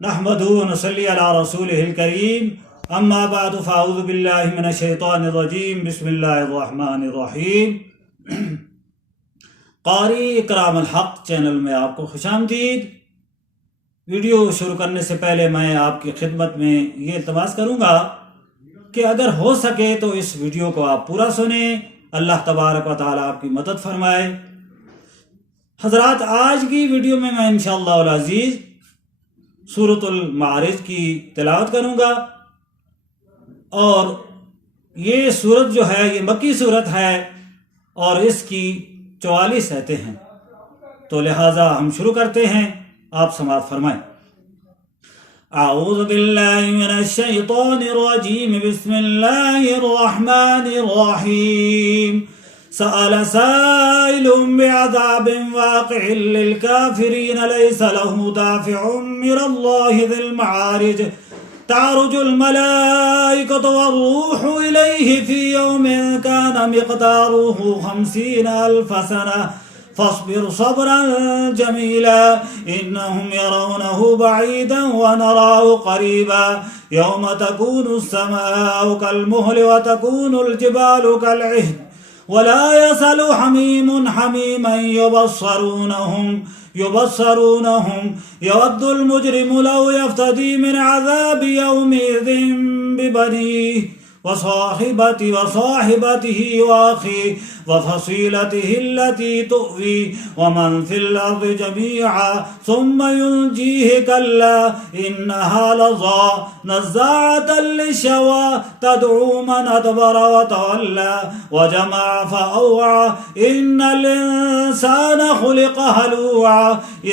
नहमदुहु व नसल्ली अला रसूलिहिल करीम अम्मा बादु फ़अऊज़ु बिल्लाहि मिनश शैतानिर रजीम बिस्मिल्लाहिर रहमानिर रहीम। क़ारी इकरामुल हक़ चैनल में आपको खुशामदीद। वीडियो शुरू करने से पहले मैं आपकी खिदमत में ये इल्तमास करूँगा कि अगर हो सके तो इस वीडियो को आप पूरा सुने। अल्लाह तबारक व तआला आपकी मदद फरमाए। हज़रात, आज की वीडियो में मैं इंशाअल्लाह अल अज़ीज़ सूरतुल मारिज की तिलावत करूँगा और ये सूरत जो है ये मक्की सूरत है और इसकी 44 आयतें हैं। तो लिहाजा हम शुरू करते हैं, आप समाअत फरमाएं। अऊज़ु बिल्लाहि मिनश शैतानिर रजीम बिस्मिल्लाहिर रहमानिर रहीम। सअल साइलुम बिअज़ाबिन वाक़िअन लिलकाफ़िरीन लैसा लहू दाफ़िउन मिनल्लाहि ज़िल मआरिज तारुजुल मलाइकतु वर्रूहु इलैहि फ़ी यौमिन कान मिक़दारुहु 50,000 सना फ़स्बिर सब्रन जमीला इन्नहुम यरौनहु बईदन व नराहु क़रीबा यौम तकूनु स्समाउ कल्मुहलि व तकूनुल जिबालु कल्इह्न वला यसलु हमीमुन हमीमन युबस्सरूनहुम यवद्दुल मुजरिमु लौ यफ्तदी मिन अज़ाबि यौमिज़िन बिबनीहि व साहिबतिही व अख़ीहि व फ़सीलतिही अल्लती तुअवी व मन फ़िल अर्ज़ि जमीअन सुम्मा युनजीहि कल्ला इन्नहा लज़ा नज़्ज़ाअतन लिश्शवा तदअू मन अदबर व तवल्ला व जमअ फ़अवअ इन्नल इंसाना ख़ुलिक़ हलूआ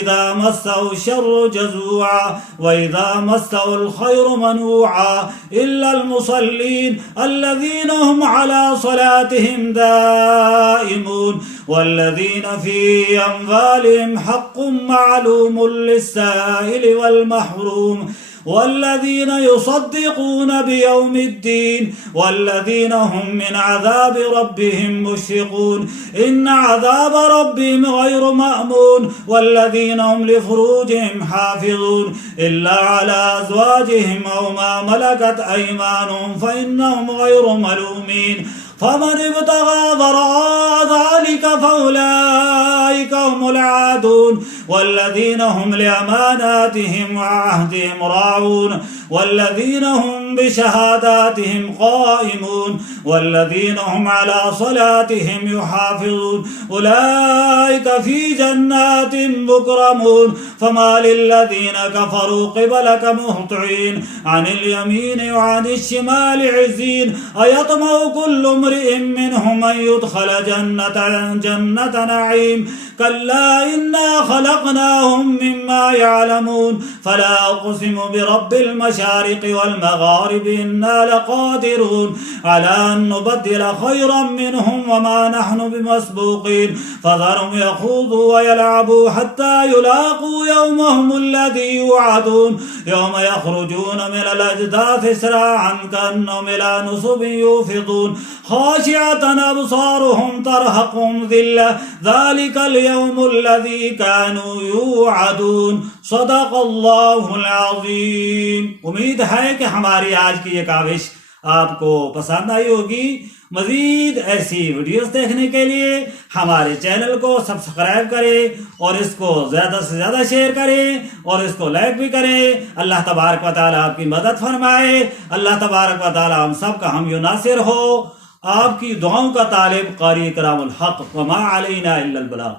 इज़ा मस्सहु श्शर्रु जज़ूआ व इज़ा मस्सहुल ख़ैरु मनूआ इल्लल मुसल्लीन अल्लज़ीना हुम अला सलातिहिम दाइमून वल्लज़ीना फ़ी अम्वालिहिम हक़्क़ुम मअलूमुन लिस्साइलि वल महरूम वल्लज़ीन युसद्दिक़ून बियौमिद्दीन वल्लज़ीना हुम मिन अज़ाबि रब्बिहिम मुश्फ़िक़ून इन्न अज़ाब रब्बिहिम गैरु मअमून वल्लज़ीना हुम लिफ़ुरूजिहिम हाफ़िज़ून इल्ला अला अज़वाजिहिम औ मा मलकत अयमानुहुम फ़इन्नहुम गैरु मलूमीन फमन इब्तगा वराअ ज़ालिका फ़उलाइका हुमुल आदून वल्लज़ीना हुम लिअमानातिहिम व अहदिहिम राऊन वल्लज़ीना हुम बिशहादातिहिम क़ाइमून वल्लज़ीना हुम अला सलातिहिम युहाफ़िज़ून उलाइका फ़ी जन्नातिन मुकरमून फमा लिल्लज़ीना कफ़रू क़िबलक मुहतिईन अनिल यमीनि व अनिश शिमालि इज़ीन अयतमउ कुल्लु इम्रिइन मिनहुम अन युदख़ल जन्नत नईम कल्ला इन्ना ख़लक़नाहुम मिम्मा यअलमून फला उक़सिमु बिरब्बिल मशारिक़ि वल मग़ारिबि इन्ना लक़ादिरून अला अन नुबद्दिल ख़ैरन मिनहुम वमा नहनु बिमस्बूक़ीन फ़ज़रहुम यख़ूज़ू व यलअबू हत्ता युलाक़ू यौमहुम अल्लज़ी युअदून यौम यख़रुजून मिनल अजदाथि सिराअन कअन्नहुम इला नुसुबिन यूफ़िज़ून ख़ाशिअतन अबसारुहुम तरहक़ुहुम ज़िल्लह ज़ालिकल यौमुल लज़ी कानू युअदून। सदक़ल्लाहुल अज़ीम। उम्मीद है कि हमारी आज की ये काविश आपको पसंद आई होगी। मज़ीद ऐसी वीडियोस देखने के लिए हमारे चैनल को सब्सक्राइब करें और इसको ज़्यादा से ज़्यादा शेयर करें और इसको लाइक भी करें। अल्लाह तबारक व तआला आपकी मदद फरमाए। अल्लाह तबारक व तआला हम सब का हम नासिर हो। आपकी दुआओं का तालिब क़ारी इकरामुल हक़ व मा अलैना इल्लल बलाग़।